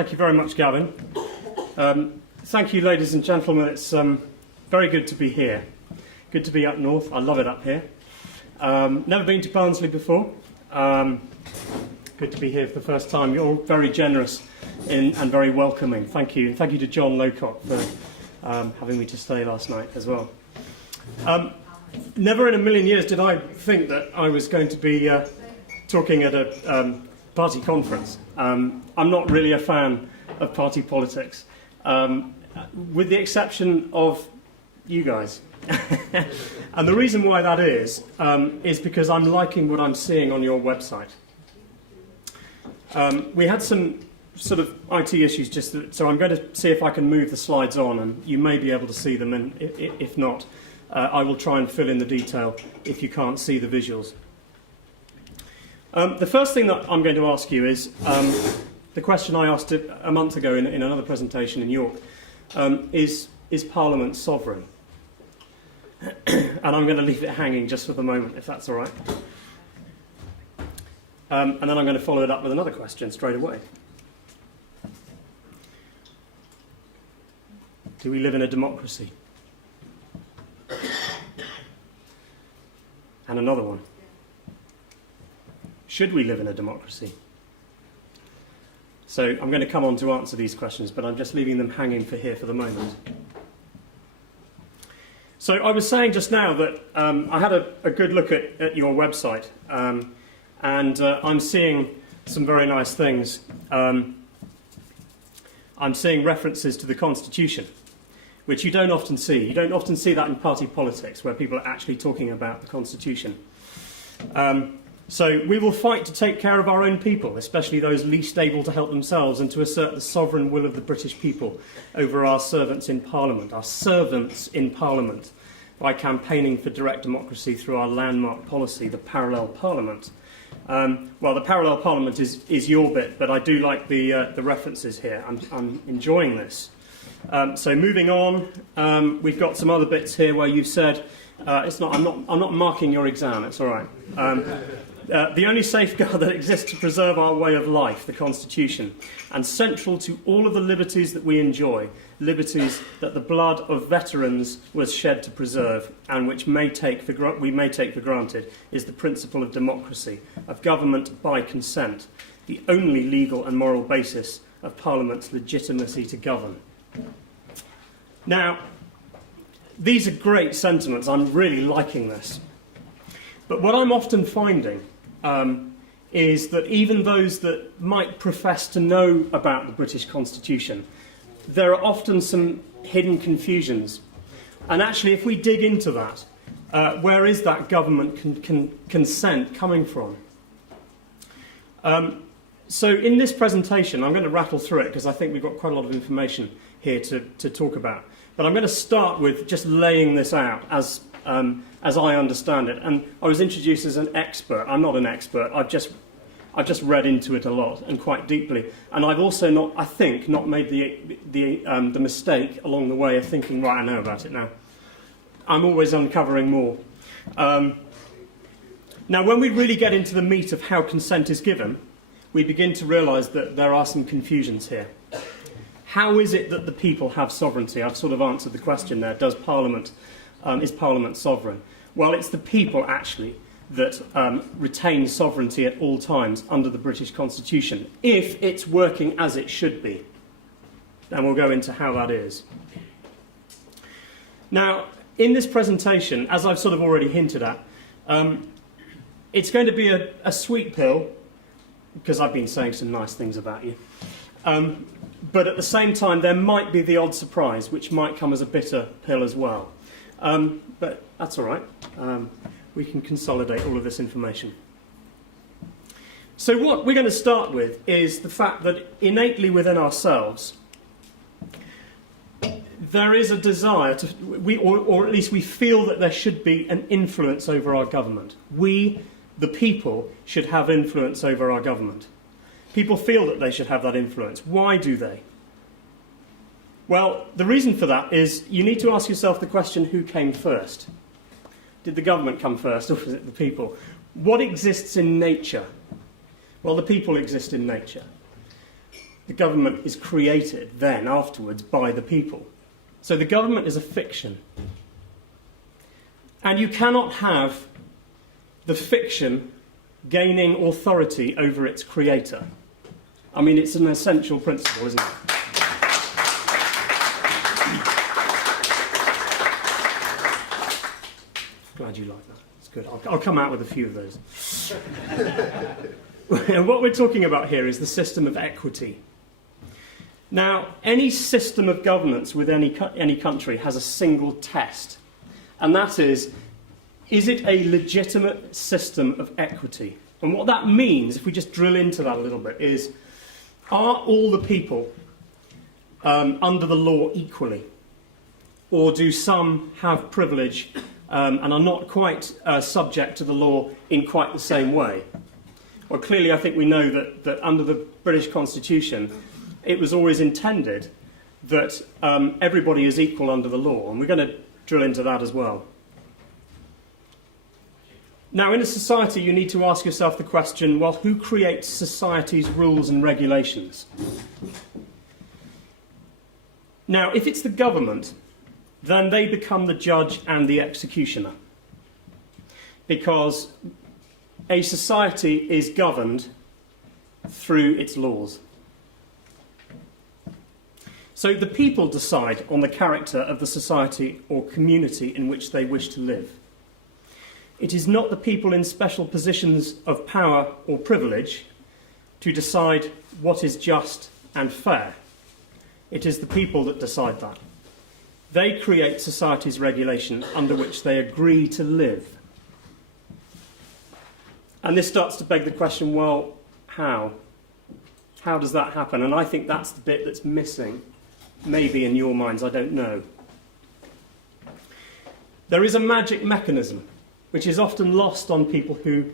Thank you very much, Gavin. Thank you, ladies and gentlemen. It's very good to be here. Good to be up north. I love it up here. Never been to Barnsley before. Good to be here for the first time. You're all very generous and very welcoming. Thank you. Thank you to John Lowcock for having me to stay last night as well. Never in a million years did I think that I was going to be talking at a party conference. I'm not really a fan of party politics, with the exception of you guys. And the reason why that is because I'm liking what I'm seeing on your website. We had some sort of IT issues, so I'm going to see if I can move the slides on, and you may be able to see them, and if not, I will try and fill in the detail if you can't see the visuals. The first thing that I'm going to ask you is the question I asked a month ago in another presentation in York. Is Parliament sovereign? And I'm going to leave it hanging just for the moment, if that's all right. And then I'm going to follow it up with another question straight away. Do we live in a democracy? And another one. Should we live in a democracy? So I'm going to come on to answer these questions, but I'm just leaving them hanging for here for the moment. So I was saying just now that I had a good look at your website, and I'm seeing some very nice things. I'm seeing references to the Constitution, which you don't often see. You don't often see that in party politics, where people are actually talking about the Constitution. So we will fight to take care of our own people, especially those least able to help themselves, and to assert the sovereign will of the British people over our servants in Parliament, by campaigning for direct democracy through our landmark policy, the parallel Parliament. Well, the parallel Parliament is your bit, but I do like the references here. I'm enjoying this. So moving on, we've got some other bits here where you've said, I'm not marking your exam, it's all right. The only safeguard that exists to preserve our way of life, the Constitution, and central to all of the liberties that we enjoy, liberties that the blood of veterans was shed to preserve, and which we may take for granted, is the principle of democracy, of government by consent, the only legal and moral basis of Parliament's legitimacy to govern. Now, these are great sentiments. I'm really liking this. But what I'm often finding is that even those that might profess to know about the British Constitution, there are often some hidden confusions. And actually, if we dig into that, where is that government consent coming from? So in this presentation, I'm going to rattle through it because I think we've got quite a lot of information here to talk about. But I'm going to start with just laying this out as I understand it. And I was introduced as an expert. I'm not an expert. I've just read into it a lot and quite deeply. And I've also not made the mistake along the way of thinking, right, I know about it now. I'm always uncovering more. Now, when we really get into the meat of how consent is given, we begin to realise that there are some confusions here. How is it that the people have sovereignty? I've sort of answered the question there. Is Parliament sovereign? Well, it's the people, actually, that retain sovereignty at all times under the British Constitution, if it's working as it should be. And we'll go into how that is. Now, in this presentation, as I've sort of already hinted at, it's going to be a sweet pill, because I've been saying some nice things about you. But at the same time, there might be the odd surprise, which might come as a bitter pill as well. But that's all right. We can consolidate all of this information. So what we're going to start with is the fact that innately within ourselves, there is a desire to, or at least we feel that there should be an influence over our government. We, the people, should have influence over our government. People feel that they should have that influence. Why do they? Well, the reason for that is you need to ask yourself the question, who came first? Did the government come first, or was it the people? What exists in nature? Well, the people exist in nature. the government is created then, afterwards, by the people. So the government is a fiction. And you cannot have the fiction gaining authority over its creator. I mean, it's an essential principle, isn't it? Glad you like that. It's good. I'll come out with a few of those. And what we're talking about here is the system of equity. Now, any system of governance with any country has a single test, and that is it a legitimate system of equity? And what that means, if we just drill into that a little bit, is are all the people under the law equally? Or do some have privilege and are not quite subject to the law in quite the same way? Well, clearly I think we know that under the British Constitution, it was always intended that everybody is equal under the law, and we're going to drill into that as well. Now, in a society, you need to ask yourself the question, well, who creates society's rules and regulations? Now, if it's the government, then they become the judge and the executioner, because a society is governed through its laws. So the people decide on the character of the society or community in which they wish to live. It is not the people in special positions of power or privilege to decide what is just and fair. It is the people that decide that. They create society's regulation under which they agree to live. And this starts to beg the question, well, how? How does that happen? And I think that's the bit that's missing. Maybe in your minds, I don't know. There is a magic mechanism which is often lost on people who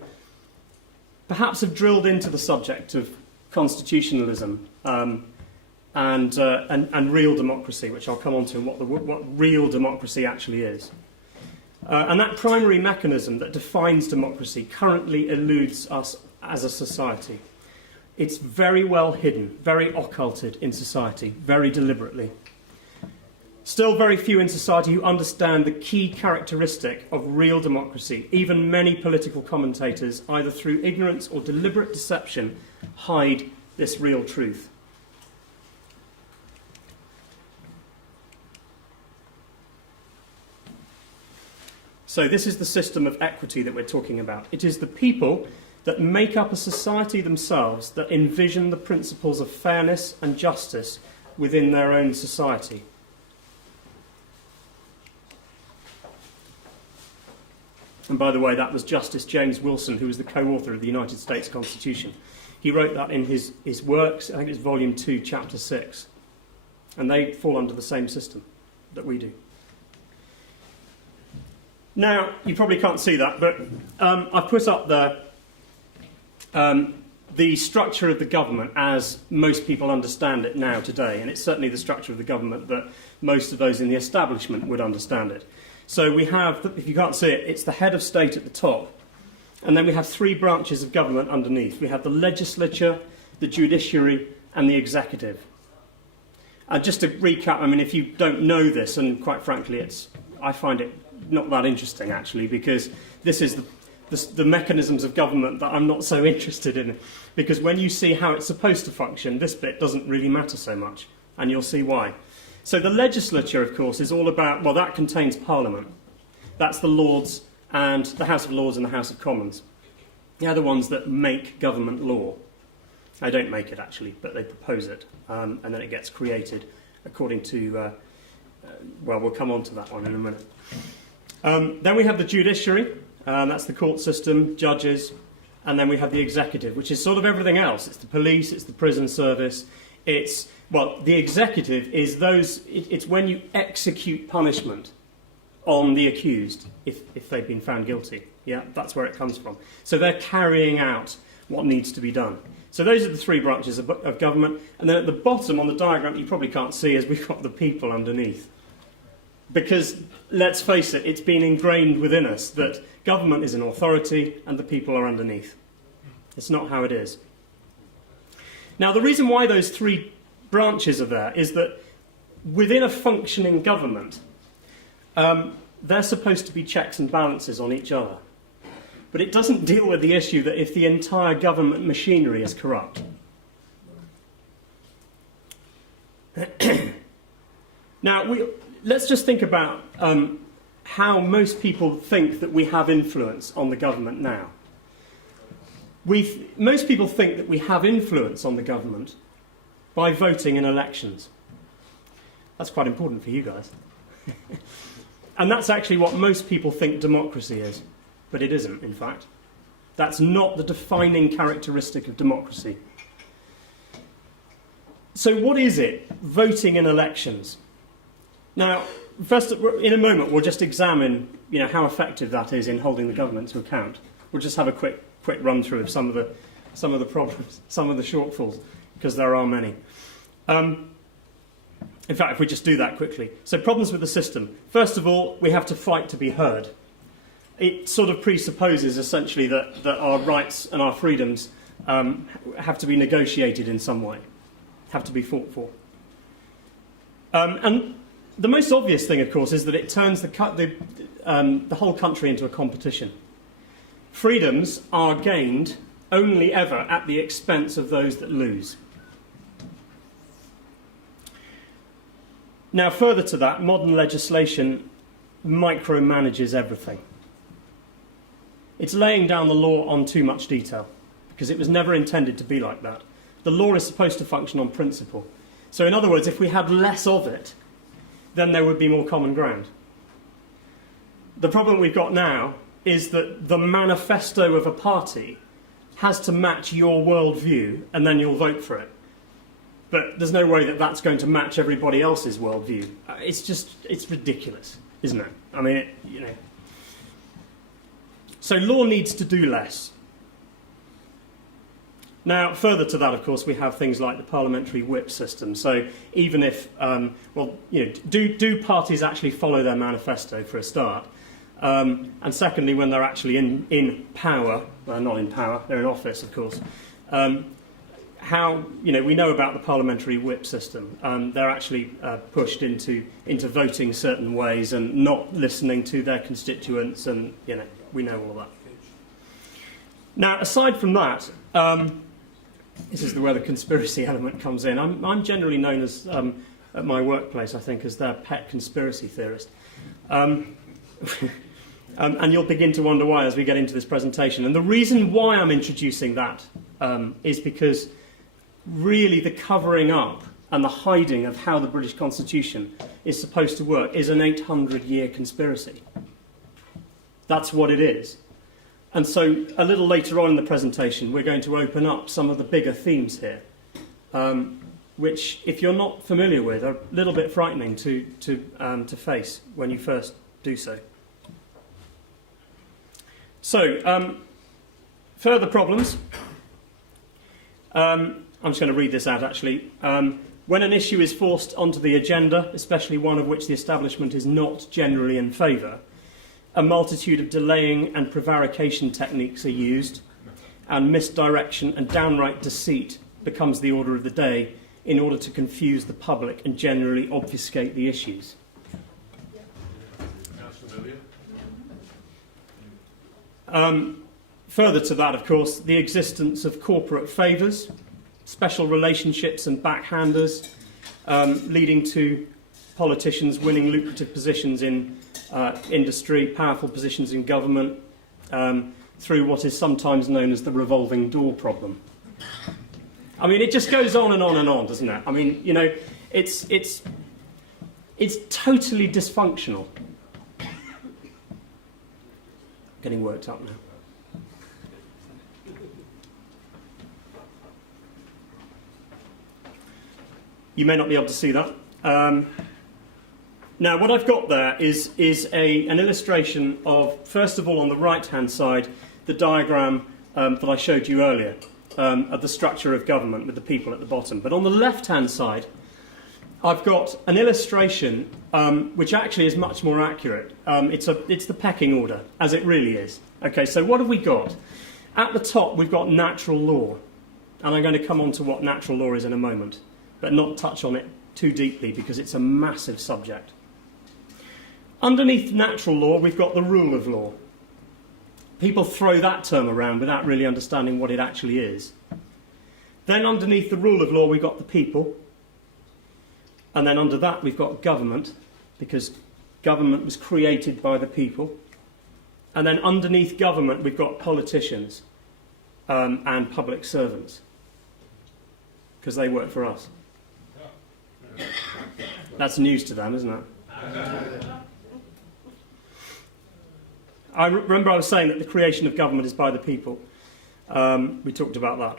perhaps have drilled into the subject of constitutionalism and real democracy, which I'll come on to, and what real democracy actually is. And that primary mechanism that defines democracy currently eludes us as a society. It's very well hidden, very occulted in society, very deliberately. Still very few in society who understand the key characteristic of real democracy. Even many political commentators, either through ignorance or deliberate deception, hide this real truth. So this is the system of equity that we're talking about. It is the people that make up a society themselves that envision the principles of fairness and justice within their own society. And by the way, that was Justice James Wilson, who was the co-author of the United States Constitution. He wrote that in his works, I think it's Volume 2, Chapter 6. And they fall under the same system that we do. Now, you probably can't see that, but I've put up there the structure of the government as most people understand it now today, and it's certainly the structure of the government that most of those in the establishment would understand it. So we have, if you can't see it, it's the head of state at the top, and then we have three branches of government underneath. We have the legislature, the judiciary, and the executive. Just to recap, I mean, if you don't know this, and quite frankly, I find it not that interesting, actually, because this is the mechanisms of government that I'm not so interested in. Because when you see how it's supposed to function, this bit doesn't really matter so much, and you'll see why. So the legislature, of course, is all about, well, that contains Parliament. That's the Lords and the House of Lords and the House of Commons. They're the ones that make government law. They don't make it, actually, but they propose it, and then it gets created according to, well, we'll come on to that one in a minute. Then we have the judiciary, that's the court system, judges, and then we have the executive, which is sort of everything else. It's the police, it's the prison service, it's, well, the executive is it's when you execute punishment on the accused, if they've been found guilty. Yeah, that's where it comes from. So they're carrying out what needs to be done. So those are the three branches of government. And then at the bottom on the diagram, you probably can't see, is we've got the people underneath. Because, let's face it, it's been ingrained within us that government is an authority and the people are underneath. It's not how it is. Now, the reason why those three branches are there is that within a functioning government, they're supposed to be checks and balances on each other. But it doesn't deal with the issue that if the entire government machinery is corrupt. Now, let's just think about how most people think that we have influence on the government now. Most people think that we have influence on the government by voting in elections. That's quite important for you guys. And that's actually what most people think democracy is. But it isn't, in fact. That's not the defining characteristic of democracy. So what is it, voting in elections? Now, first, in a moment, we'll just examine how effective that is in holding the government to account. We'll just have a quick run-through of some of the problems, some of the shortfalls, because there are many. In fact, if we just do that quickly. So problems with the system. First of all, we have to fight to be heard. It sort of presupposes, essentially, that our rights and our freedoms have to be negotiated in some way, have to be fought for. And the most obvious thing, of course, is that it turns the whole country into a competition. Freedoms are gained only ever at the expense of those that lose. Now, further to that, modern legislation micromanages everything. It's laying down the law on too much detail, because it was never intended to be like that. The law is supposed to function on principle. So in other words, if we had less of it, then there would be more common ground. The problem we've got now is that the manifesto of a party has to match your worldview, and then you'll vote for it. But there's no way that that's going to match everybody else's worldview. It's ridiculous, isn't it? I mean, So law needs to do less. Now, further to that, of course, we have things like the parliamentary whip system. So even if, do parties actually follow their manifesto for a start? And secondly, when they're actually in power, well, not in power, they're in office, of course. We know about the parliamentary whip system. They're actually pushed into voting certain ways and not listening to their constituents, and we know all of that. Now, aside from that, this is where the conspiracy element comes in. I'm generally known as, at my workplace, I think, as their pet conspiracy theorist. And you'll begin to wonder why as we get into this presentation. And the reason why I'm introducing that is because really the covering up and the hiding of how the British Constitution is supposed to work is an 800-year conspiracy. That's what it is. And so a little later on in the presentation, we're going to open up some of the bigger themes here, which, if you're not familiar with, are a little bit frightening to face when you first do so. So, further problems. I'm just going to read this out, actually. When an issue is forced onto the agenda, especially one of which the establishment is not generally in favour, a multitude of delaying and prevarication techniques are used, and misdirection and downright deceit becomes the order of the day in order to confuse the public and generally obfuscate the issues. Further to that, of course, the existence of corporate favours, special relationships and backhanders, leading to politicians winning lucrative positions in industry, powerful positions in government, through what is sometimes known as the revolving door problem. I mean, it just goes on and on and on, doesn't it? I mean, it's totally dysfunctional. Getting worked up now. You may not be able to see that. Now, what I've got there is an illustration of, first of all, on the right-hand side, the diagram that I showed you earlier of the structure of government with the people at the bottom. But on the left-hand side, I've got an illustration which actually is much more accurate. It's the pecking order, as it really is. Okay, so what have we got? At the top, we've got natural law. And I'm going to come on to what natural law is in a moment, but not touch on it too deeply because it's a massive subject. Underneath natural law, we've got the rule of law. People throw that term around without really understanding what it actually is. Then underneath the rule of law, we've got the people. And then under that, we've got government, because government was created by the people. And then underneath government, we've got politicians and public servants, because they work for us. That's news to them, isn't it? I remember I was saying that the creation of government is by the people. We talked about that.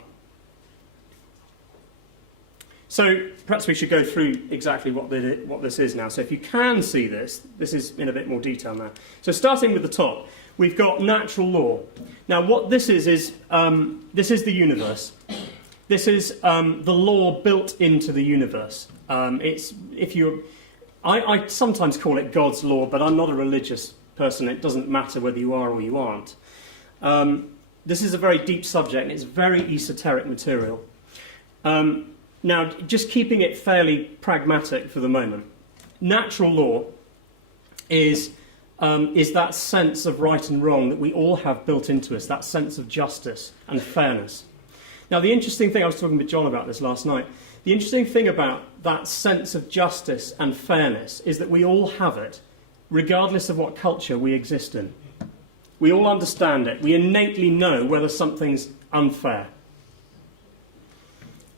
So perhaps we should go through exactly what this is now. So if you can see this is in a bit more detail now. So starting with the top, we've got natural law. Now what this is the universe. This is the law built into the universe. I sometimes call it God's law, but I'm not a religious person. It doesn't matter whether you are or you aren't. This is a very deep subject, and it's very esoteric material. Now, just keeping it fairly pragmatic for the moment, natural law is that sense of right and wrong that we all have built into us, that sense of justice and fairness. Now, the interesting thing, I was talking with John about this last night, the interesting thing about that sense of justice and fairness is that we all have it, regardless of what culture we exist in. We all understand it. We innately know whether something's unfair.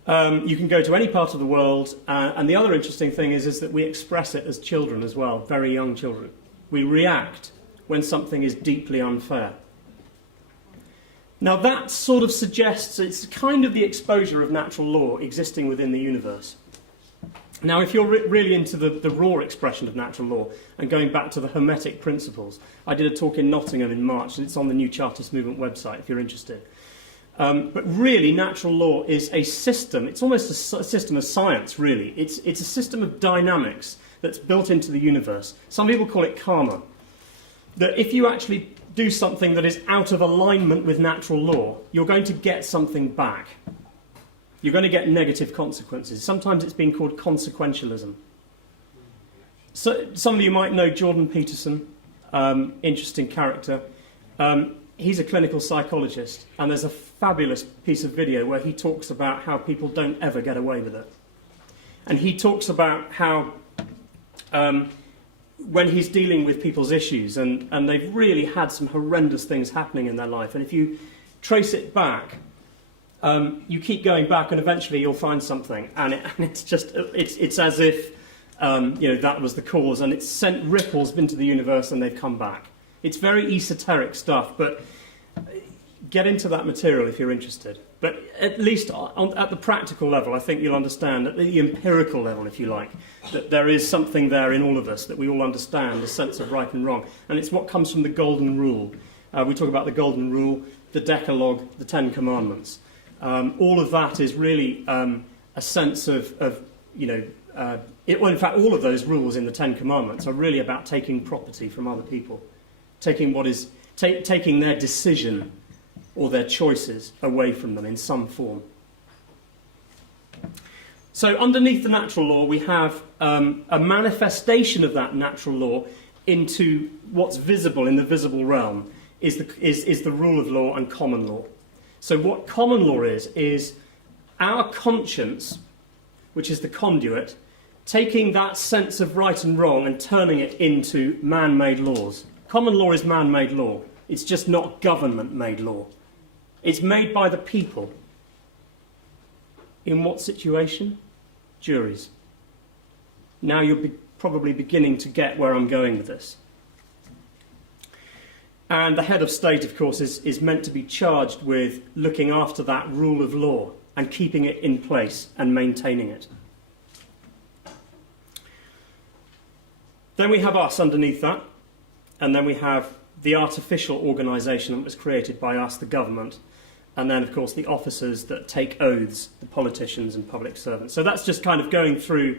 You can go to any part of the world, and the other interesting thing is that we express it as children as well, very young children. We react when something is deeply unfair. Now that sort of suggests it's kind of the exposure of natural law existing within the universe. Now if you're really into the raw expression of natural law and going back to the Hermetic principles, I did a talk in Nottingham in March, and it's on the New Chartist Movement website if you're interested. But really, natural law is a system. It's almost a system of science, really. It's a system of dynamics that's built into the universe. Some people call it karma. That if you actually do something that is out of alignment with natural law, you're going to get something back. You're going to get negative consequences. Sometimes it's been called consequentialism. So some of you might know Jordan Peterson, interesting character. He's a clinical psychologist, and there's a fabulous piece of video where he talks about how people don't ever get away with it. And he talks about how when he's dealing with people's issues, and they've really had some horrendous things happening in their life, and if you trace it back, you keep going back, and eventually you'll find something, and it's as if that was the cause, and it's sent ripples into the universe, and they've come back. It's very esoteric stuff, but get into that material if you're interested. But at least at the practical level, I think you'll understand, at the empirical level, if you like, that there is something there in all of us that we all understand, the sense of right and wrong. And it's what comes from the Golden Rule. We talk about the Golden Rule, the Decalogue, the Ten Commandments. All of that is really a sense of in fact, all of those rules in the Ten Commandments are really about taking property from other people. Taking their decision or their choices away from them in some form. So underneath the natural law, we have a manifestation of that natural law into what's visible in the visible realm is the rule of law and common law. So what common law is our conscience, which is the conduit, taking that sense of right and wrong and turning it into man-made laws. Common law is man-made law. It's just not government-made law. It's made by the people. In what situation? Juries. Now you're probably beginning to get where I'm going with this. And the head of state, of course, is meant to be charged with looking after that rule of law and keeping it in place and maintaining it. Then we have us underneath that. And then we have the artificial organisation that was created by us, the government, and then, of course, the officers that take oaths, the politicians and public servants. So that's just kind of going through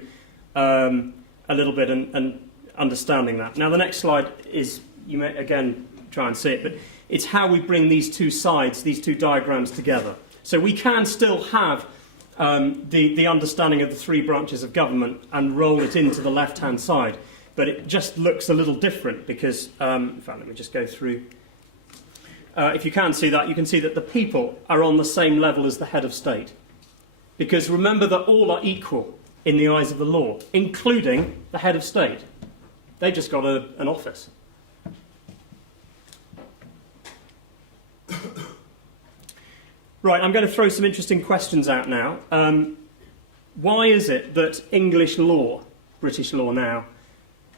a little bit and understanding that. Now, the next slide is, you may, again, try and see it, but it's how we bring these two sides, these two diagrams together. So we can still have the understanding of the three branches of government and roll it into the left-hand side, but it just looks a little different because, in fact, let me just go through. If you can see that, you can see that the people are on the same level as the head of state. Because remember that all are equal in the eyes of the law, including the head of state. They just got an office. Right, I'm going to throw some interesting questions out now. Why is it that English law, British law now,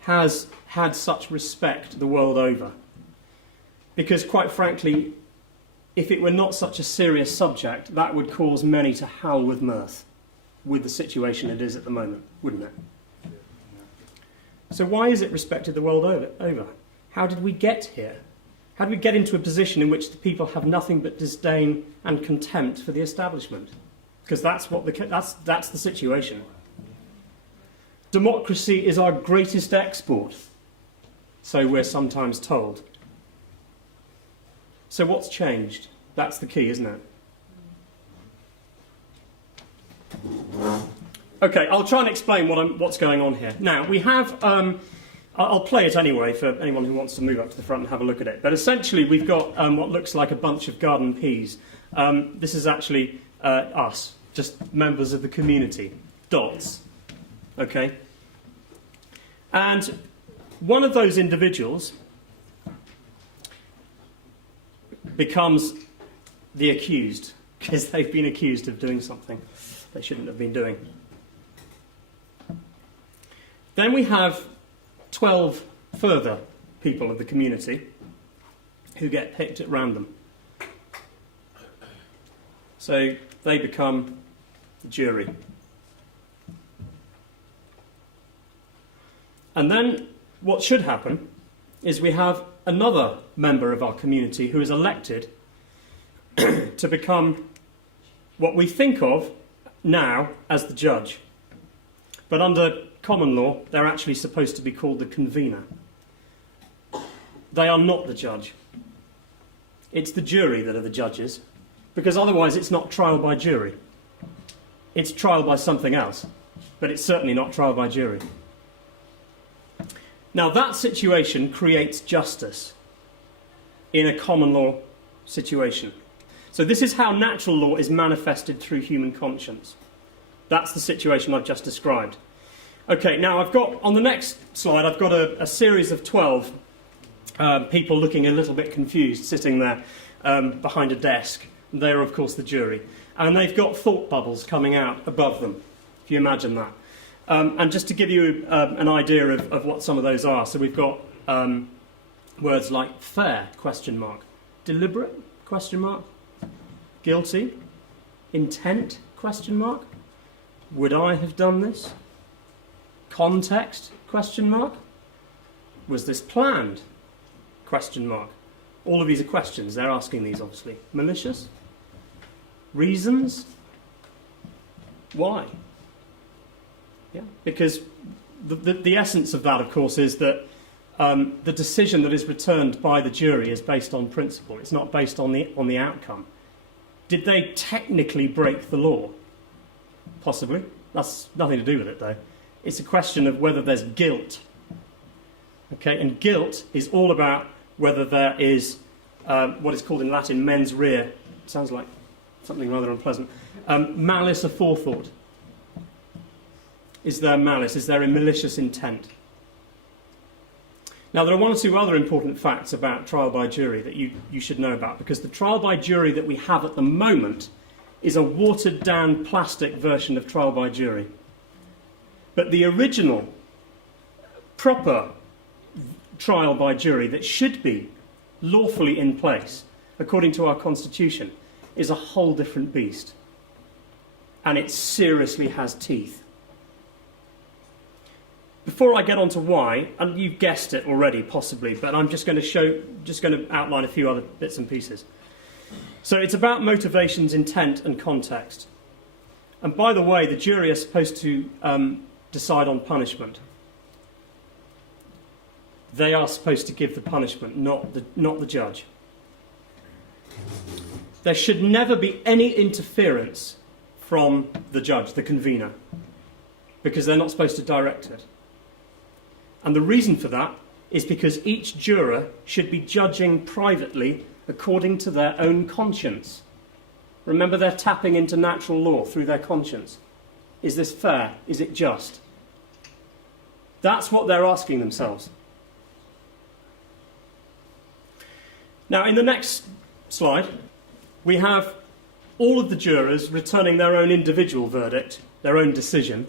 has had such respect the world over? Because, quite frankly, if it were not such a serious subject, that would cause many to howl with mirth with the situation it is at the moment, wouldn't it? So why is it respected the world over? How did we get here? How did we get into a position in which the people have nothing but disdain and contempt for the establishment? Because that's the situation. Democracy is our greatest export, so we're sometimes told. So what's changed? That's the key, isn't it? Okay, I'll try and explain what's going on here. Now, we have... I'll play it anyway for anyone who wants to move up to the front and have a look at it. But essentially, we've got what looks like a bunch of garden peas. This is actually us, just members of the community. Dots. Okay? And one of those individuals becomes the accused, because they've been accused of doing something they shouldn't have been doing. Then we have 12 further people of the community who get picked at random. So they become the jury. And then what should happen is we have another member of our community who is elected to become what we think of now as the judge. But under common law, they're actually supposed to be called the convener. They are not the judge. It's the jury that are the judges, because otherwise it's not trial by jury. It's trial by something else, but it's certainly not trial by jury. Now that situation creates justice in a common law situation. So this is how natural law is manifested through human conscience. That's the situation I've just described. Okay, now I've got, on the next slide, I've got a series of 12 people looking a little bit confused, sitting there behind a desk. They're, of course, the jury. And they've got thought bubbles coming out above them, if you imagine that. And just to give you an idea of what some of those are, so we've got words like fair, question mark, deliberate, question mark, guilty, intent, question mark, would I have done this? Context, question mark, was this planned, question mark. All of these are questions, they're asking these obviously. Malicious, reasons, why? Yeah, because the essence of that, of course, is that the decision that is returned by the jury is based on principle. It's not based on the outcome. Did they technically break the law? Possibly. That's nothing to do with it, though. It's a question of whether there's guilt. Okay, and guilt is all about whether there is what is called in Latin mens rea. Sounds like something rather unpleasant. Malice aforethought. Is there malice? Is there a malicious intent? Now, there are one or two other important facts about trial by jury that you should know about, because the trial by jury that we have at the moment is a watered-down plastic version of trial by jury. But the original, proper trial by jury that should be lawfully in place, according to our Constitution, is a whole different beast. And it seriously has teeth. Before I get on to why, and you've guessed it already, possibly, but I'm just going to outline a few other bits and pieces. So it's about motivations, intent, and context. And by the way, the jury are supposed to decide on punishment. They are supposed to give the punishment, not the judge. There should never be any interference from the judge, the convener, because they're not supposed to direct it. And the reason for that is because each juror should be judging privately according to their own conscience. Remember, they're tapping into natural law through their conscience. Is this fair? Is it just? That's what they're asking themselves. Now, in the next slide, we have all of the jurors returning their own individual verdict, their own decision,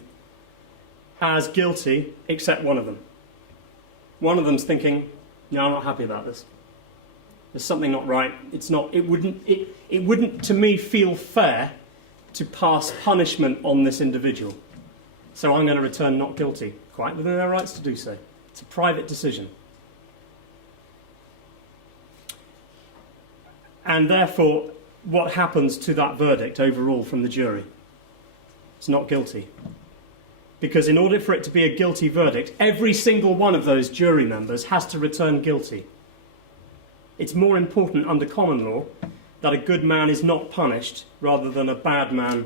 as guilty, except one of them. One of them's thinking, no, I'm not happy about this. There's something not right. It wouldn't to me feel fair to pass punishment on this individual. So I'm going to return not guilty. Quite within their rights to do so. It's a private decision. And therefore, what happens to that verdict overall from the jury? It's not guilty. Because in order for it to be a guilty verdict, every single one of those jury members has to return guilty. It's more important under common law that a good man is not punished rather than a bad man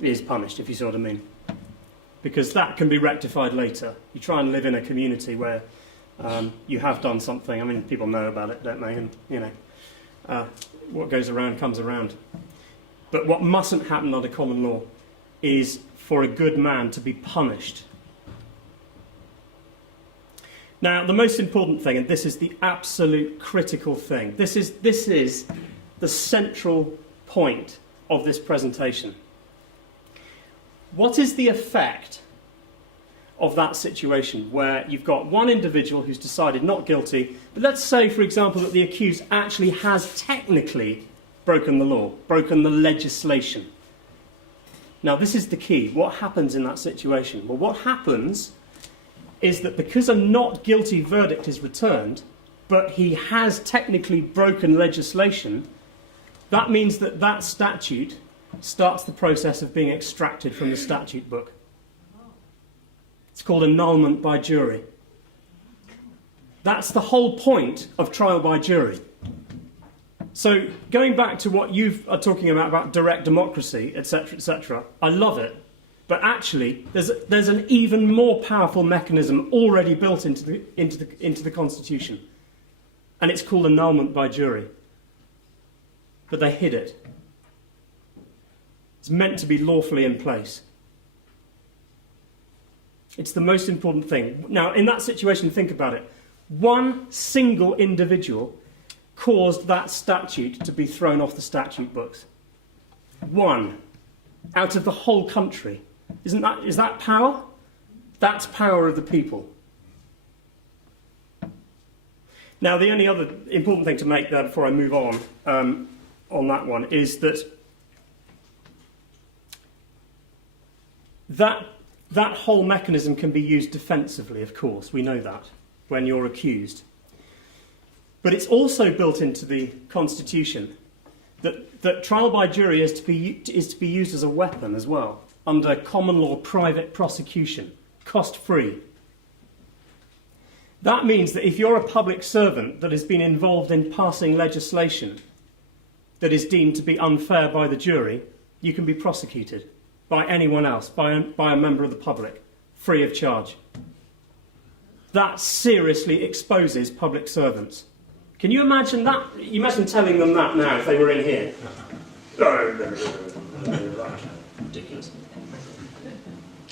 is punished, if you see what I mean. Because that can be rectified later. You try and live in a community where you have done something. I mean, people know about it, don't they? And, you know, what goes around comes around. But what mustn't happen under common law is for a good man to be punished. Now, the most important thing, and this is the absolute critical thing, this is the central point of this presentation. What is the effect of that situation where you've got one individual who's decided not guilty, but let's say, for example, that the accused actually has technically broken the law, broken the legislation. Now, this is the key. What happens in that situation? Well, what happens is that because a not guilty verdict is returned, but he has technically broken legislation, that means that that statute starts the process of being extracted from the statute book. It's called annulment by jury. That's the whole point of trial by jury. So going back to what you are talking about direct democracy, etc., I love it. But actually, there's an even more powerful mechanism already built into the Constitution. And it's called annulment by jury. But they hid it. It's meant to be lawfully in place. It's the most important thing. Now, in that situation, think about it. One single individual caused that statute to be thrown off the statute books. One. Out of the whole country. Is that power? That's power of the people. Now, the only other important thing to make there before I move on that one is that whole mechanism can be used defensively, of course. We know that when you're accused. But it's also built into the Constitution that trial by jury is to be used as a weapon as well, under common law private prosecution, cost-free. That means that if you're a public servant that has been involved in passing legislation that is deemed to be unfair by the jury, you can be prosecuted by anyone else, by a member of the public, free of charge. That seriously exposes public servants. Can you imagine that? You imagine telling them that now if they were in here. Ridiculous.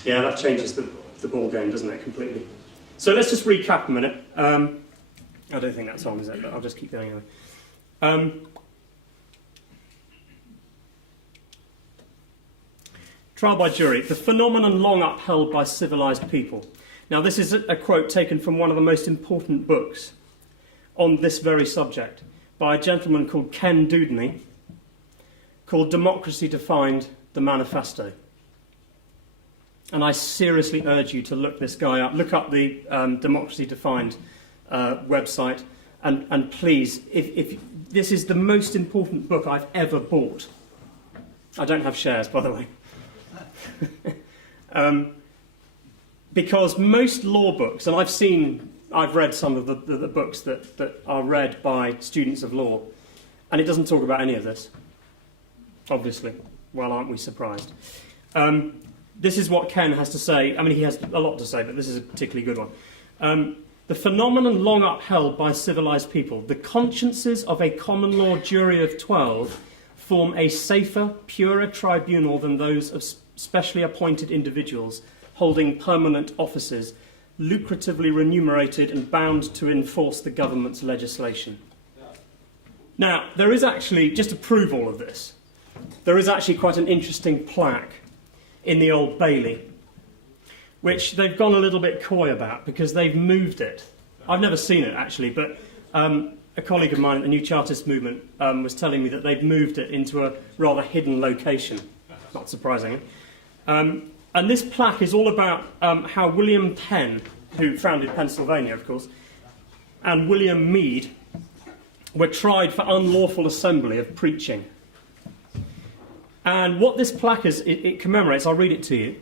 Yeah, that changes the ball game, doesn't it, completely? So let's just recap a minute. I don't think that's on, is it? But I'll just keep going anyway. Trial by jury, the phenomenon long upheld by civilised people. Now, this is a quote taken from one of the most important books on this very subject by a gentleman called Ken Dewdney, called Democracy Defined, the Manifesto. And I seriously urge you to look this guy up. Look up the Democracy Defined website. And please, if this is the most important book I've ever bought. I don't have shares, by the way. Because most law books, and I've read some of the books that are read by students of law, and it doesn't talk about any of this. obviously. Well, aren't we surprised? This is what Ken has to say. I mean, he has a lot to say, but this is a particularly good one. The phenomenon long upheld by civilized people, the consciences of a common law jury of 12 form a safer, purer tribunal than those of specially appointed individuals holding permanent offices, lucratively remunerated and bound to enforce the government's legislation. Now, there is actually, just to prove all of this, there is actually quite an interesting plaque in the Old Bailey, which they've gone a little bit coy about because they've moved it. I've never seen it, actually, but a colleague of mine at the New Chartist movement was telling me that they've moved it into a rather hidden location, not surprisingly. And this plaque is all about how William Penn, who founded Pennsylvania, of course, and William Meade were tried for unlawful assembly of preaching. And what this plaque is, it commemorates, I'll read it to you.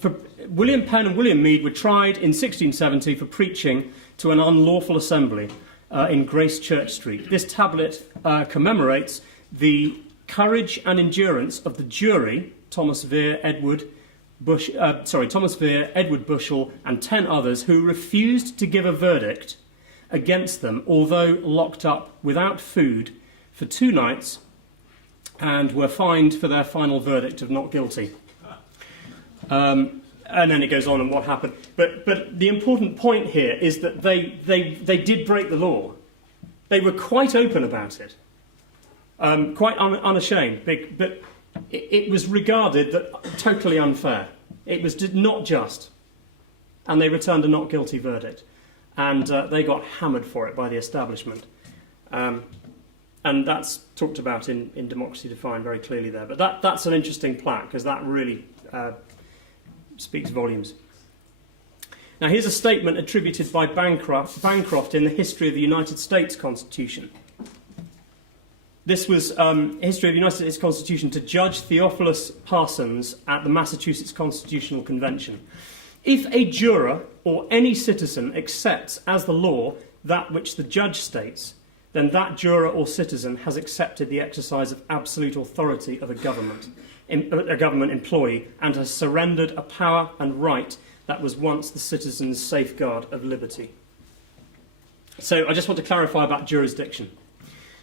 For William Penn and William Meade were tried in 1670 for preaching to an unlawful assembly in Grace Church Street. This tablet commemorates the courage and endurance of the jury, Thomas Vere, Edward Bushell, and 10 others who refused to give a verdict against them, although locked up without food for 2 nights, and were fined for their final verdict of not guilty. And then it goes on and what happened. But the important point here is that they did break the law. They were quite open about it, quite unashamed. But it was regarded that totally unfair. It was not just. And they returned a not guilty verdict. And they got hammered for it by the establishment. And that's talked about in Democracy Defined very clearly there. But that's an interesting plaque, because that really speaks volumes. Now, here's a statement attributed by Bancroft in the History of the United States Constitution. This was History of the United States Constitution to Judge Theophilus Parsons at the Massachusetts Constitutional Convention. If a juror or any citizen accepts as the law that which the judge states, then that juror or citizen has accepted the exercise of absolute authority of a government employee, and has surrendered a power and right that was once the citizen's safeguard of liberty. So I just want to clarify about jurisdiction.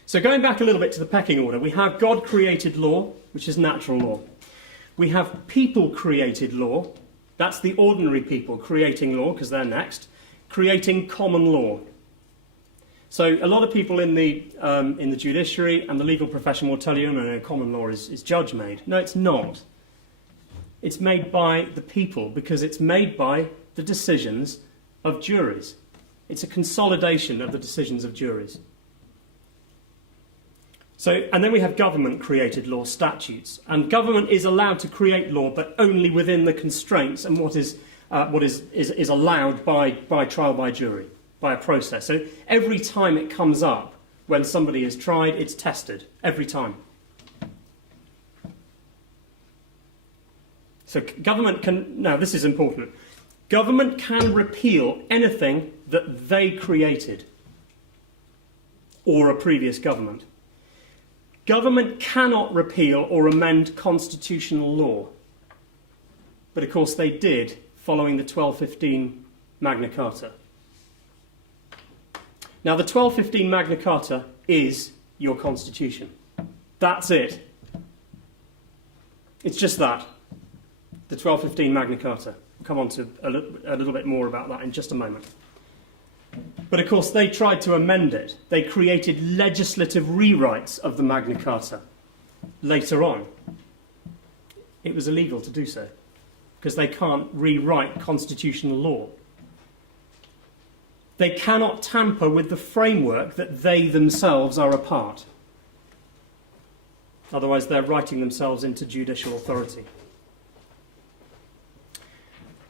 So going back a little bit to the pecking order, we have God-created law, which is natural law. We have people-created law. That's the ordinary people creating law, because they're next, creating common law. So a lot of people in the judiciary and the legal profession will tell you, no, common law is judge-made. No, it's not. It's made by the people, because it's made by the decisions of juries. It's a consolidation of the decisions of juries. So, and then we have government-created law, statutes. And government is allowed to create law, but only within the constraints and what is allowed by trial by jury, by a process. So every time it comes up, when somebody is tried, it's tested. Every time. So government can... Now, this is important. Government can repeal anything that they created, or a previous government. Government cannot repeal or amend constitutional law. But of course they did, following the 1215 Magna Carta. Now, the 1215 Magna Carta is your constitution. That's it. It's just that. The 1215 Magna Carta. We'll come on to a little bit more about that in just a moment. But of course, they tried to amend it. They created legislative rewrites of the Magna Carta later on. It was illegal to do so, because they can't rewrite constitutional law. They cannot tamper with the framework that they themselves are a part. Otherwise, they're writing themselves into judicial authority.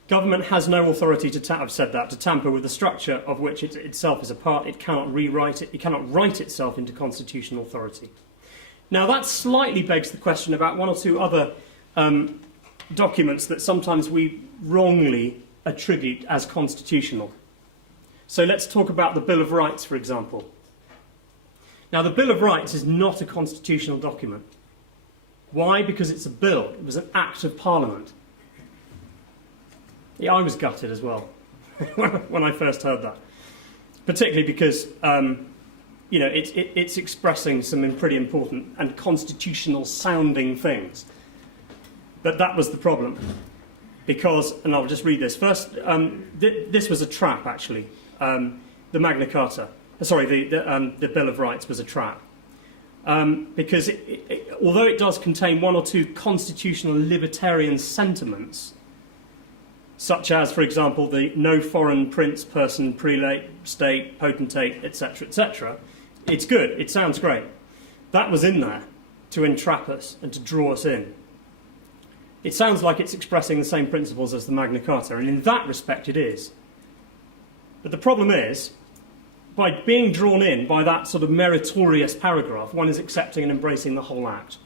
Government has no authority to tamper with the structure of which it itself is a part. It cannot rewrite it. It cannot write itself into constitutional authority. Now, that slightly begs the question about one or two other documents that sometimes we wrongly attribute as constitutional. So let's talk about the Bill of Rights, for example. Now, the Bill of Rights is not a constitutional document. Why? Because it's a bill. It was an act of Parliament. Yeah, I was gutted as well when I first heard that. Particularly because, it's expressing some pretty important and constitutional-sounding things. But that was the problem. Because, and I'll just read this. First, this was a trap, actually. The Magna Carta. The Bill of Rights was a trap. Because although it does contain one or two constitutional libertarian sentiments, such as, for example, the no foreign prince, person, prelate, state, potentate, etc., etc., it's good, it sounds great. That was in there to entrap us and to draw us in. It sounds like it's expressing the same principles as the Magna Carta, and in that respect it is. But the problem is, by being drawn in by that sort of meritorious paragraph, one is accepting and embracing the whole act,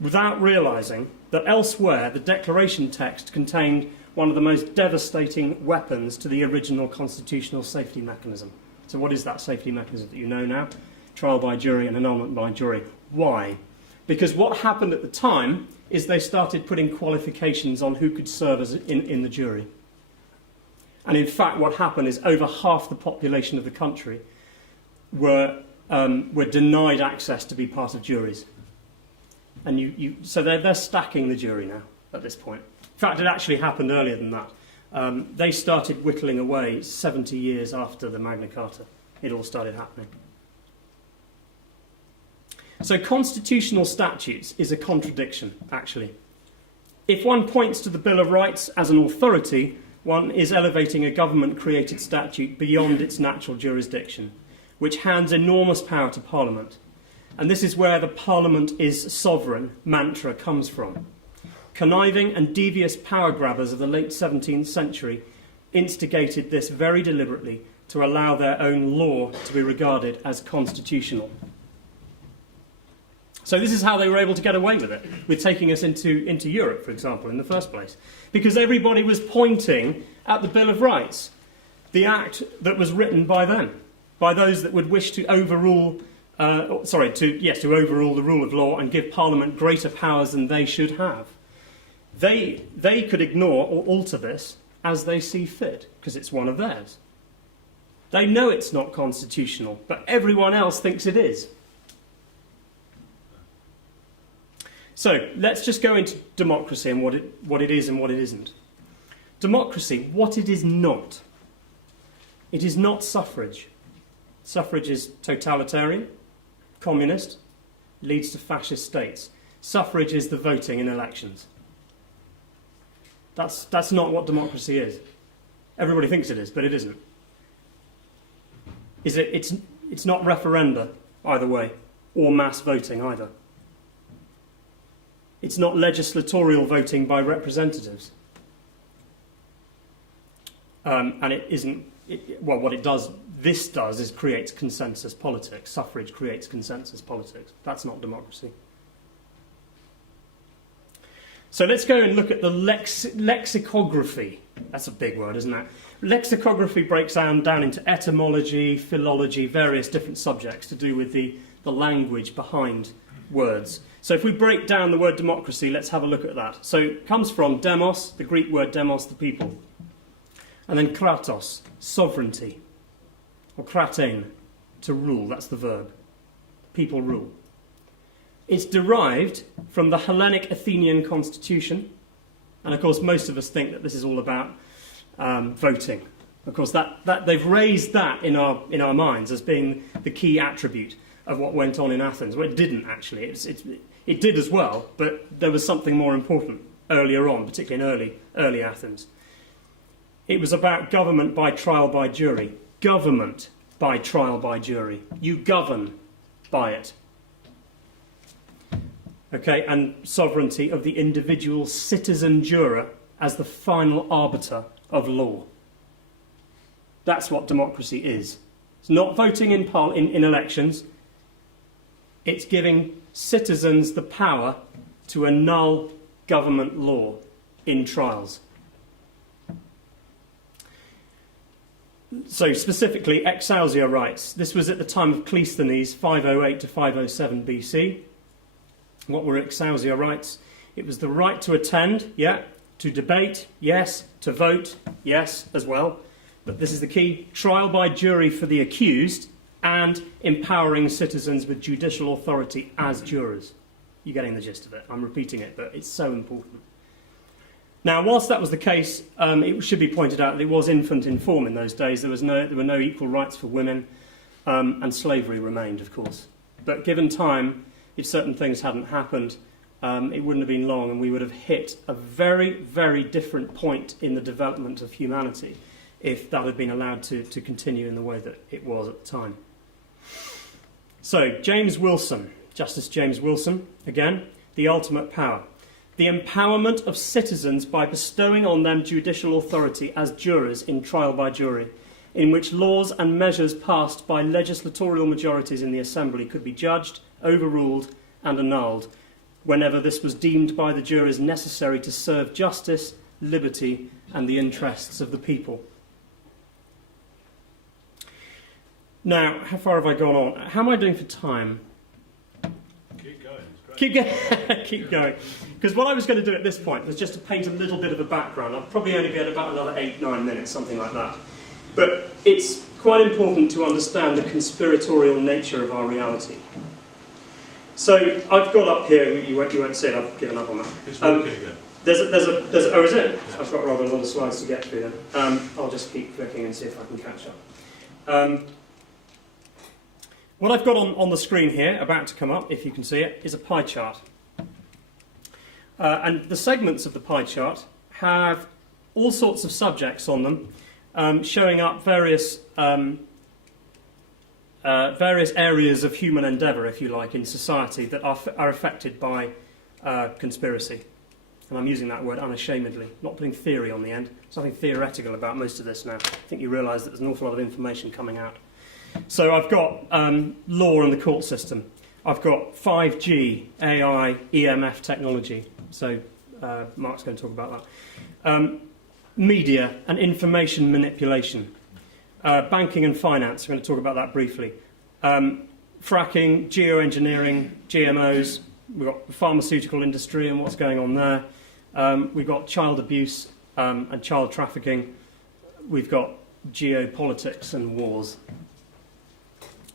without realising that elsewhere the declaration text contained one of the most devastating weapons to the original constitutional safety mechanism. So what is that safety mechanism that you know now? Trial by jury and annulment by jury. Why? Because what happened at the time is they started putting qualifications on who could serve as in the jury. And in fact, what happened is over half the population of the country were denied access to be part of juries. And so they're stacking the jury now at this point. In fact, it actually happened earlier than that. They started whittling away 70 years after the Magna Carta. It all started happening. So constitutional statutes is a contradiction, actually. If one points to the Bill of Rights as an authority, one is elevating a government-created statute beyond its natural jurisdiction, which hands enormous power to Parliament. And this is where the Parliament is sovereign mantra comes from. Conniving and devious power grabbers of the late 17th century instigated this very deliberately to allow their own law to be regarded as constitutional. So this is how they were able to get away with it, with taking us into Europe, for example, in the first place. Because everybody was pointing at the Bill of Rights, the act that was written by them, by those that would wish to overrule, to overrule the rule of law and give Parliament greater powers than they should have. They could ignore or alter this as they see fit, because it's one of theirs. They know it's not constitutional, but everyone else thinks it is. So let's just go into democracy and what it is and what it isn't. Democracy, what it is not. It is not suffrage. Suffrage is totalitarian, communist, leads to fascist states. Suffrage is the voting in elections. That's not what democracy is. Everybody thinks it is, but it isn't. It's not referenda either way, or mass voting either. It's not legislatorial voting by representatives. And it isn't, what it does, this does is creates consensus politics. Suffrage creates consensus politics. That's not democracy. So let's go and look at the lexicography. That's a big word, isn't it? Lexicography breaks down into etymology, philology, various different subjects to do with the language behind words. So if we break down the word democracy, let's have a look at that. So it comes from demos, the Greek word demos, the people. And then kratos, sovereignty. Or kratein, to rule, that's the verb. People rule. It's derived from the Hellenic Athenian constitution. And of course, most of us think that this is all about voting. Of course, that they've raised that in our minds as being the key attribute of what went on in Athens. Well, it didn't actually. It did as well, but there was something more important earlier on, particularly in early Athens. It was about government by trial by jury. Government by trial by jury. You govern by it. Okay, and sovereignty of the individual citizen juror as the final arbiter of law. That's what democracy is. It's not voting in elections. It's giving citizens the power to annul government law in trials. So specifically, excelsior rights. This was at the time of Cleisthenes, 508 to 507 BC. What were excelsior rights? It was the right to attend, yeah, to debate, yes, to vote, yes, as well. But this is the key: trial by jury for the accused, and empowering citizens with judicial authority as jurors. You're getting the gist of it. I'm repeating it, but it's so important. Now, whilst that was the case, it should be pointed out that it was infant in form in those days. There were no equal rights for women, and slavery remained, of course. But given time, if certain things hadn't happened, it wouldn't have been long, and we would have hit a very, very different point in the development of humanity if that had been allowed to continue in the way that it was at the time. So, James Wilson, Justice James Wilson, again, the ultimate power. The empowerment of citizens by bestowing on them judicial authority as jurors in trial by jury, in which laws and measures passed by legislatorial majorities in the Assembly could be judged, overruled and annulled, whenever this was deemed by the jurors necessary to serve justice, liberty and the interests of the people. Now, how far have I gone on? How am I doing for time? Keep going. Keep going. Because what I was going to do at this point was just to paint a little bit of a background. I'll probably only be at about another 8-9 minutes, something like that. But it's quite important to understand the conspiratorial nature of our reality. So I've got up here, you won't see it, I've given up on that. It's working again. Oh, is it? Yeah. I've got rather a lot of slides to get through then. I'll just keep flicking and see if I can catch up. What I've got on the screen here, about to come up, if you can see it, is a pie chart. And the segments of the pie chart have all sorts of subjects on them, showing up various areas of human endeavour, if you like, in society that are affected by conspiracy. And I'm using that word unashamedly, not putting theory on the end. There's nothing theoretical about most of this now. I think you realise that there's an awful lot of information coming out. So I've got law and the court system. I've got 5G, AI, EMF technology. So Mark's going to talk about that. Media and information manipulation. Banking and finance, I'm going to talk about that briefly. Fracking, geoengineering, GMOs. We've got the pharmaceutical industry and what's going on there. We've got child abuse and child trafficking. We've got geopolitics and wars.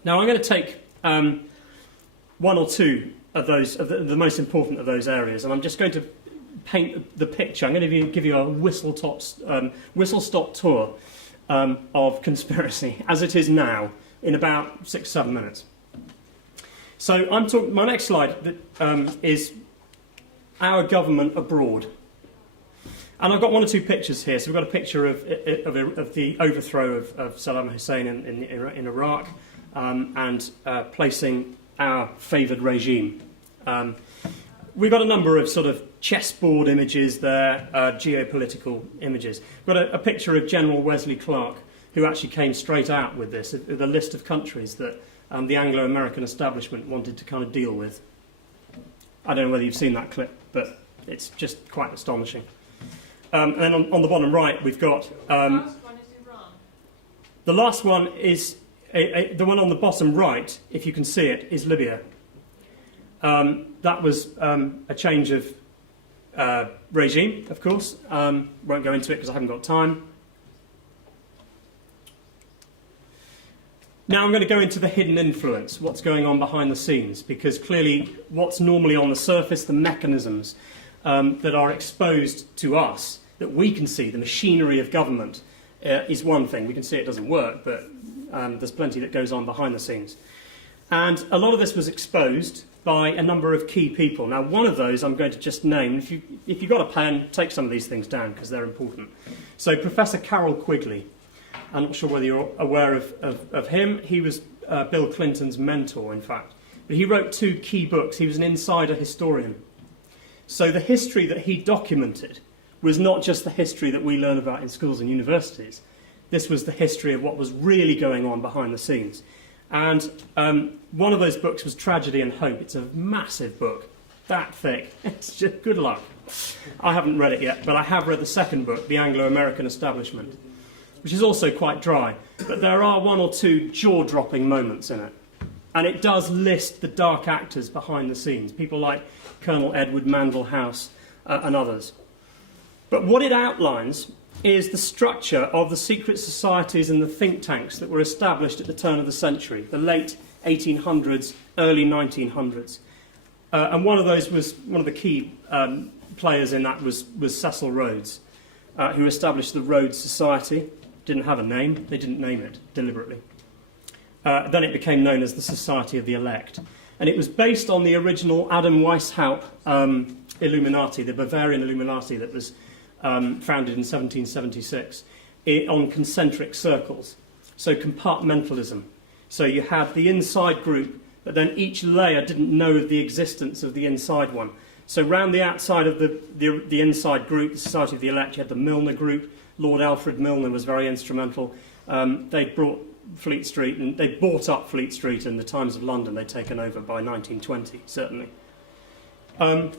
Now I'm going to take one or two of those, the most important of those areas, and I'm just going to paint the picture. I'm going to give you a whistle-stop tour of conspiracy as it is now in about 6-7 minutes. So my next slide is our government abroad. And I've got one or two pictures here. So we've got a picture of the overthrow of Saddam Hussein in Iraq and placing our favoured regime. We've got a number of sort of chessboard images there, geopolitical images. We've got a picture of General Wesley Clark, who actually came straight out with this, with a list of countries that the Anglo-American establishment wanted to kind of deal with. I don't know whether you've seen that clip, but it's just quite astonishing. And then on the bottom right, we've got... the last one is Iran. The last one is... the one on the bottom right, if you can see it, is Libya. That was a change of regime, of course. Won't go into it because I haven't got time. Now I'm going to go into the hidden influence, what's going on behind the scenes, because clearly what's normally on the surface, the mechanisms that are exposed to us, that we can see, the machinery of government, is one thing. We can see it doesn't work, but there's plenty that goes on behind the scenes. And a lot of this was exposed by a number of key people. Now, one of those I'm going to just name. If you've got a pen, take some of these things down because they're important. So Professor Carroll Quigley. I'm not sure whether you're aware of him. He was Bill Clinton's mentor, in fact. But he wrote 2 key books. He was an insider historian. So the history that he documented was not just the history that we learn about in schools and universities. This was the history of what was really going on behind the scenes. And one of those books was Tragedy and Hope. It's a massive book, that thick. It's just good luck. I haven't read it yet, but I have read the second book, The Anglo-American Establishment. which is also quite dry. But there are one or two jaw-dropping moments in it. And it does list the dark actors behind the scenes, people like Colonel Edward Mandell House and others. But what it outlines is the structure of the secret societies and the think tanks that were established at the turn of the century, the late 1800s, early 1900s. And one of those was, one of the key players in that was Cecil Rhodes, who established the Rhodes Society. Didn't have a name, they didn't name it deliberately. Then it became known as the Society of the Elect. And it was based on the original Adam Weishaupt Illuminati, the Bavarian Illuminati that was founded in 1776, on concentric circles. So compartmentalism. So you had the inside group, but then each layer didn't know the existence of the inside one. So round the outside of the inside group, the Society of the Elect, you had the Milner group. Lord Alfred Milner was very instrumental. They brought Fleet Street, and they bought up Fleet Street in the Times of London. They'd taken over by 1920, certainly. And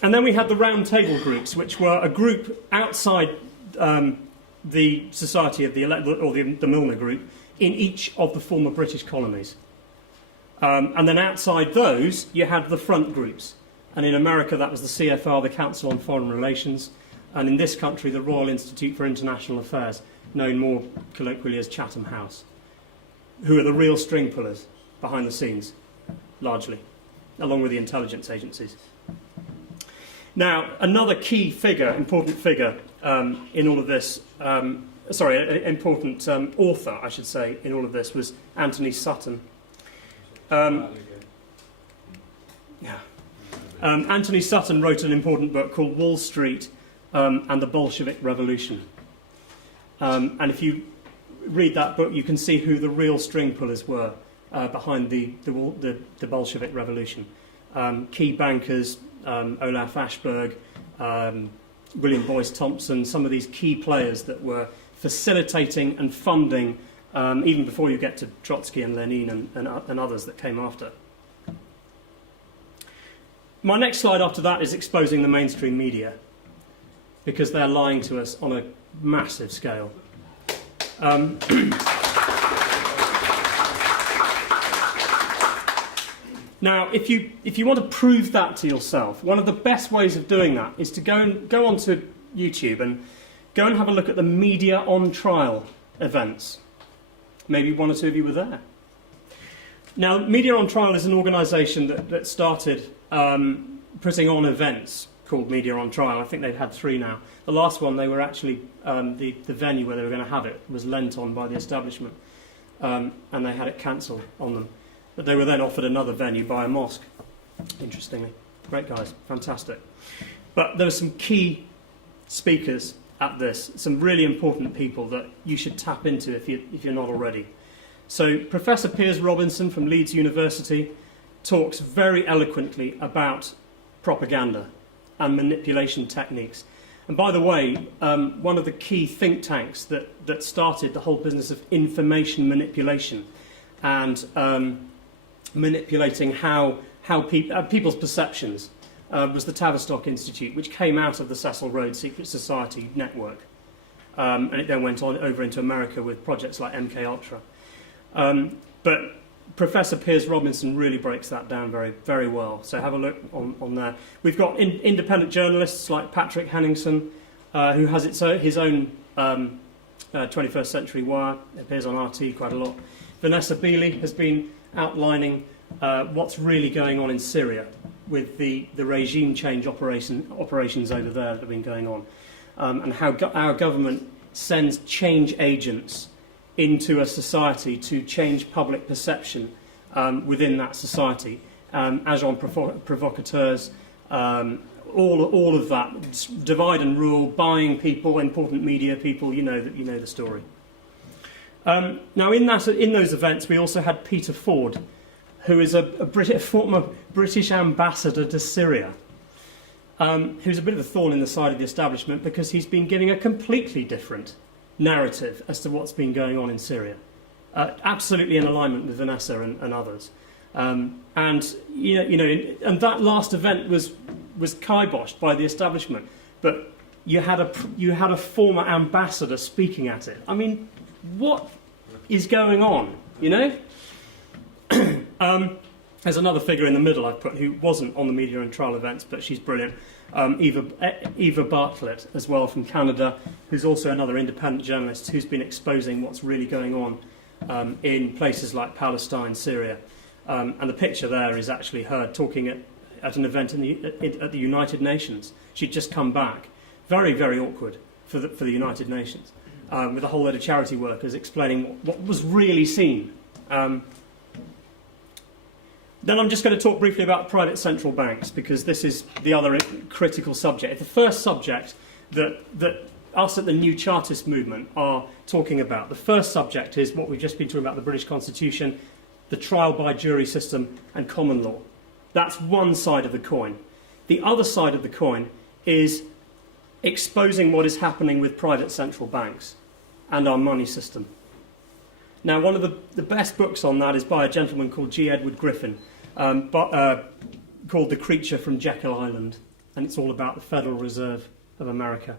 then we had the Round Table groups, which were a group outside the Society of the Elect, or the Milner group, in each of the former British colonies. And then outside those, you had the front groups. And in America, that was the CFR, the Council on Foreign Relations. And in this country, the Royal Institute for International Affairs, known more colloquially as Chatham House, who are the real string pullers behind the scenes, largely, along with the intelligence agencies. Now, another key figure, important figure in all of this, important author, I should say, in all of this was Anthony Sutton. Anthony Sutton wrote an important book called Wall Street and the Bolshevik Revolution. And if you read that book, you can see who the real string pullers were behind the Bolshevik Revolution. Key bankers, Olaf Ashberg, William Boyce Thompson, some of these key players that were facilitating and funding, even before you get to Trotsky and Lenin and others that came after. My next slide after that is exposing the mainstream media, because they're lying to us on a massive scale. Now, if you want to prove that to yourself, one of the best ways of doing that is to go onto YouTube and go and have a look at the Media on Trial events. Maybe one or two of you were there. Now, Media on Trial is an organisation that started putting on events called Media on Trial. I think they've had 3 now. The last one, they were actually, the venue where they were going to have it was lent on by the establishment, and they had it cancelled on them. But they were then offered another venue by a mosque, interestingly. Great guys, fantastic. But there were some key speakers at this, some really important people that you should tap into if you're not already. So Professor Piers Robinson from Leeds University talks very eloquently about propaganda and manipulation techniques. And by the way, one of the key think tanks that started the whole business of information manipulation and manipulating how people's perceptions was the Tavistock Institute, which came out of the Cecil Rhodes Secret Society network. And it then went on over into America with projects like MKUltra. But Professor Piers Robinson really breaks that down very, very well. So have a look on there. We've got independent journalists like Patrick Henningsen, who has his own 21st Century Wire. It appears on RT quite a lot. Vanessa Beeley has been outlining what's really going on in Syria with the regime change operations over there that have been going on, and how our government sends change agents into a society to change public perception within that society, agents provocateurs, all of that, divide and rule, buying people, important media people. You know the story. Now, in those events, we also had Peter Ford, who is a former British ambassador to Syria, who's a bit of a thorn in the side of the establishment because he's been giving a completely different narrative as to what's been going on in Syria, absolutely in alignment with Vanessa and others. And that last event was kiboshed by the establishment, but you had a former ambassador speaking at it. I mean, what is going on, you know? There's another figure in the middle I've put who wasn't on the media and trial events, but she's brilliant. Eva Bartlett, as well, from Canada, who's also another independent journalist who's been exposing what's really going on in places like Palestine, Syria. And the picture there is actually her talking at an event at the United Nations. She'd just come back. Very, very awkward for the United Nations, with a whole load of charity workers explaining what was really seen. Then I'm just going to talk briefly about private central banks, because this is the other critical subject. The first subject that us at the New Chartist movement are talking about, the first subject is what we've just been talking about, the British Constitution, the trial by jury system and common law. That's one side of the coin. The other side of the coin is exposing what is happening with private central banks and our money system. Now, one of the best books on that is by a gentleman called G. Edward Griffin, called The Creature from Jekyll Island, and it's all about the Federal Reserve of America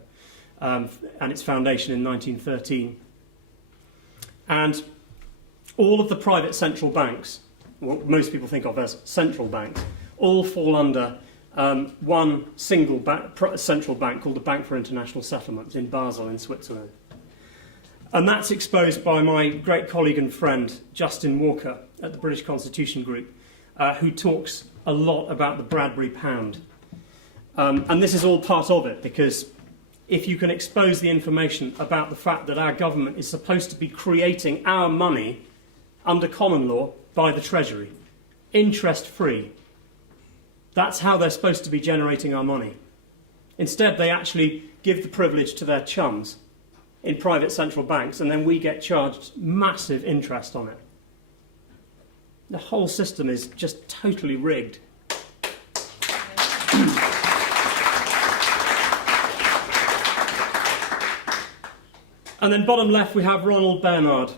and its foundation in 1913. And all of the private central banks, what most people think of as central banks, all fall under one single central bank called the Bank for International Settlements in Basel in Switzerland. And that's exposed by my great colleague and friend, Justin Walker, at the British Constitution Group, who talks a lot about the Bradbury Pound. And this is all part of it, because if you can expose the information about the fact that our government is supposed to be creating our money under common law by the Treasury, interest-free, that's how they're supposed to be generating our money. Instead, they actually give the privilege to their chums in private central banks, and then we get charged massive interest on it. The whole system is just totally rigged. And then bottom left we have Ronald Bernard,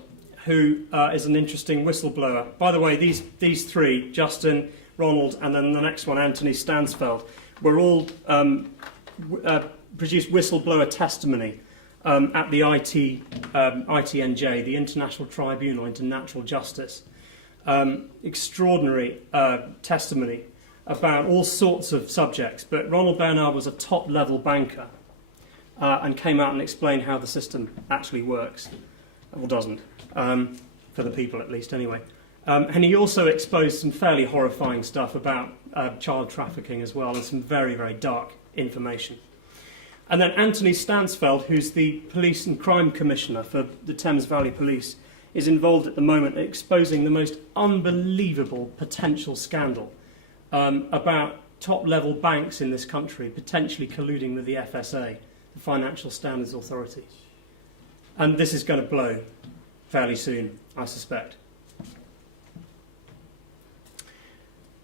who is an interesting whistleblower. By the way, these three, Justin, Ronald, and then the next one, Anthony Stansfeld, were all produced whistleblower testimony at the ITNJ, the International Tribunal into Natural Justice. Extraordinary testimony about all sorts of subjects, but Ronald Bernard was a top-level banker and came out and explained how the system actually works, or doesn't, for the people at least anyway. And he also exposed some fairly horrifying stuff about child trafficking as well, and some very, very dark information. And then Anthony Stansfeld, who's the Police and Crime Commissioner for the Thames Valley Police, is involved at the moment in exposing the most unbelievable potential scandal about top-level banks in this country potentially colluding with the FSA, the Financial Standards Authority. And this is going to blow fairly soon, I suspect.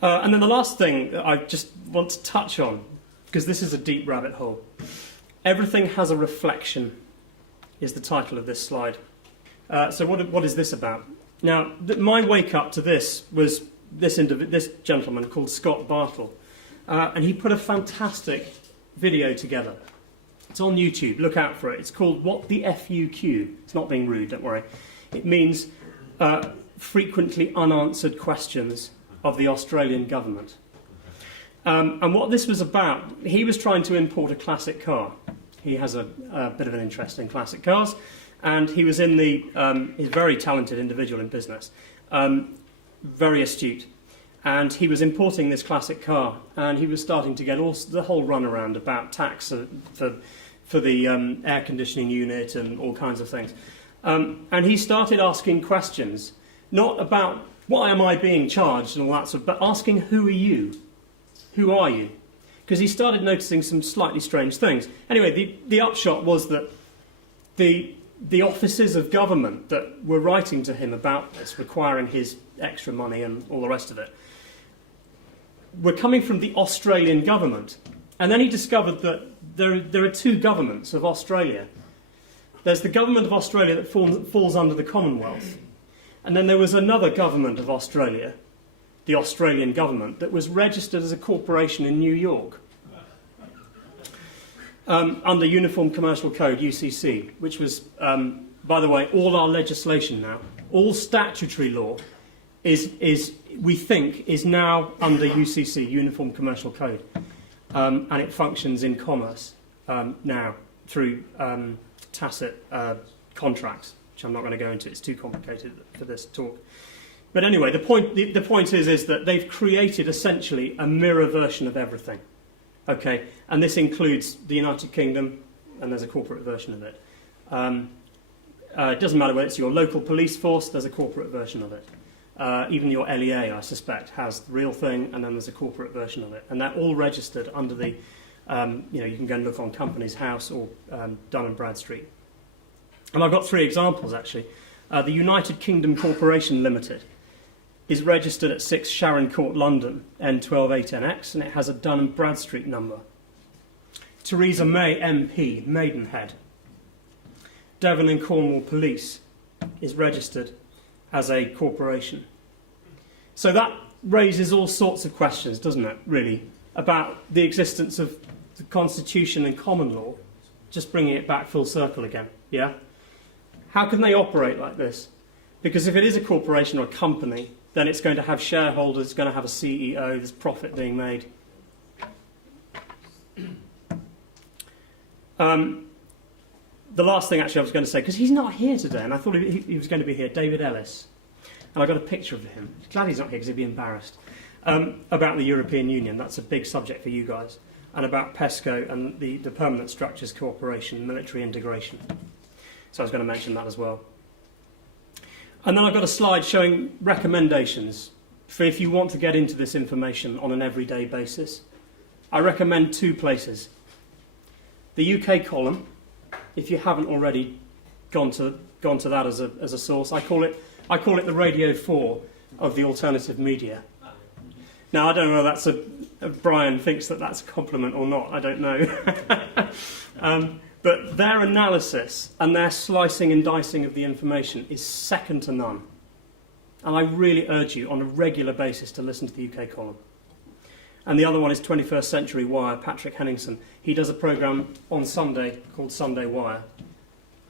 And then the last thing that I just want to touch on, because this is a deep rabbit hole. Everything has a reflection, is the title of this slide. So what is this about? Now, my wake-up to this was this gentleman called Scott Bartle. And he put a fantastic video together. It's on YouTube. Look out for it. It's called What the FUQ. It's not being rude, don't worry. It means frequently unanswered questions of the Australian government. And what this was about, he was trying to import a classic car. He has a bit of an interest in classic cars. And he was in he's a very talented individual in business, very astute. And he was importing this classic car, and he was starting to get the whole runaround about tax for the air conditioning unit and all kinds of things. And he started asking questions, not about why am I being charged and all that sort of, but asking who are you? Who are you? Because he started noticing some slightly strange things. Anyway, the upshot was that the offices of government that were writing to him about this, requiring his extra money and all the rest of it, were coming from the Australian government. And then he discovered that there are two governments of Australia. There's the government of Australia that falls under the Commonwealth. And then there was another government of Australia, the Australian government, that was registered as a corporation in New York. under Uniform Commercial Code, UCC, which was, by the way, all our legislation now, all statutory law is we think, is now under UCC, Uniform Commercial Code, and it functions in commerce now through tacit contracts, which I'm not going to go into. It's too complicated for this talk. But anyway, the point is that they've created essentially a mirror version of everything. Okay, and this includes the United Kingdom, and there's a corporate version of it. It doesn't matter whether it's your local police force, there's a corporate version of it. Even your LEA, I suspect, has the real thing, and then there's a corporate version of it. And they're all registered under the, you can go and look on Companies House or Dun & Bradstreet. And I've got 3 examples, actually. The United Kingdom Corporation Limited is registered at 6 Sharon Court, London, N128NX, and it has a Dun & Bradstreet number. Theresa May, MP, Maidenhead. Devon and Cornwall Police is registered as a corporation. So that raises all sorts of questions, doesn't it, really, about the existence of the Constitution and common law, just bringing it back full circle again, yeah? How can they operate like this? Because if it is a corporation or a company, then it's going to have shareholders, it's going to have a CEO, there's profit being made. The last thing actually I was going to say, because he's not here today, and I thought he was going to be here, David Ellis. And I got a picture of him. Glad he's not here because he'd be embarrassed. About the European Union, that's a big subject for you guys. And about PESCO and the Permanent Structures Cooperation, military integration. So I was going to mention that as well. And then I've got a slide showing recommendations for if you want to get into this information on an everyday basis. I recommend 2 places. The UK column, if you haven't already gone to that as a source. I call it the Radio 4 of the alternative media. Now, I don't know whether Brian thinks that that's a compliment or not, I don't know. But their analysis and their slicing and dicing of the information is second to none. And I really urge you on a regular basis to listen to the UK column. And the other one is 21st Century Wire, Patrick Henningsen. He does a programme on Sunday called Sunday Wire.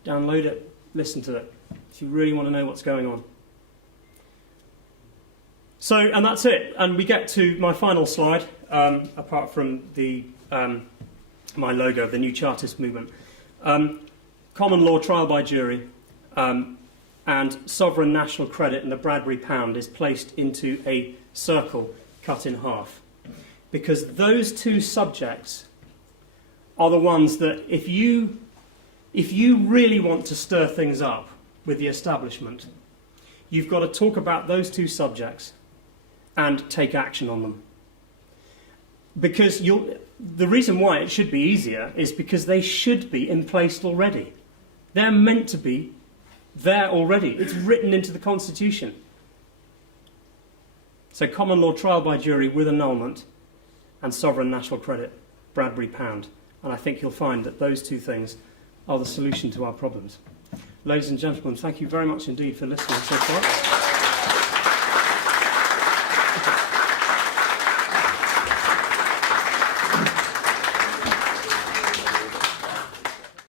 Download it, listen to it, if you really want to know what's going on. So, and that's it. And we get to my final slide, apart from the my logo of the New Chartist movement. Common law trial by jury and sovereign national credit and the Bradbury pound is placed into a circle cut in half. Because those 2 subjects are the ones that if you really want to stir things up with the establishment, you've got to talk about those 2 subjects and take action on them. Because the reason why it should be easier is because they should be in place already. They're meant to be there already. It's written into the Constitution. So common law trial by jury with annulment and sovereign national credit, Bradbury pound. And I think you'll find that those 2 things are the solution to our problems. Ladies and gentlemen, thank you very much indeed for listening so far.